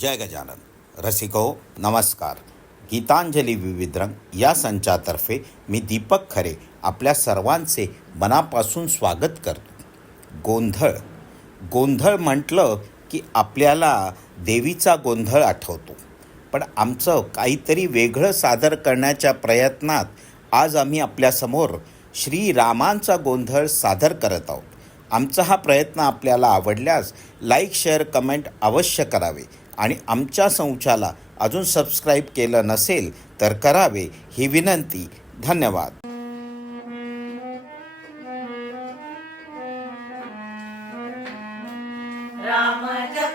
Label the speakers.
Speaker 1: जय गजानन। रसिको नमस्कार। गीतांजली विविध रंग या संचातर्फे मी दीपक खरे आपल्या सर्वांचे मनापासून स्वागत करतो. गोंधळ. गोंधळ म्हटलं की आपल्याला देवीचा गोंधळ आठवतो. पण आमचं काहीतरी वेगळं सादर करण्याच्या प्रयत्नात आज आम्ही आपल्यासमोर श्रीरामांचा गोंधळ सादर करत आहोत. आमचा हा प्रयत्न आपल्याला आवडल्यास लाईक शेअर कमेंट अवश्य करावे. आणि आमच्या संचाला अजून सबस्क्राईब केलं नसेल तर करावे ही विनंती. धन्यवाद.
Speaker 2: राम.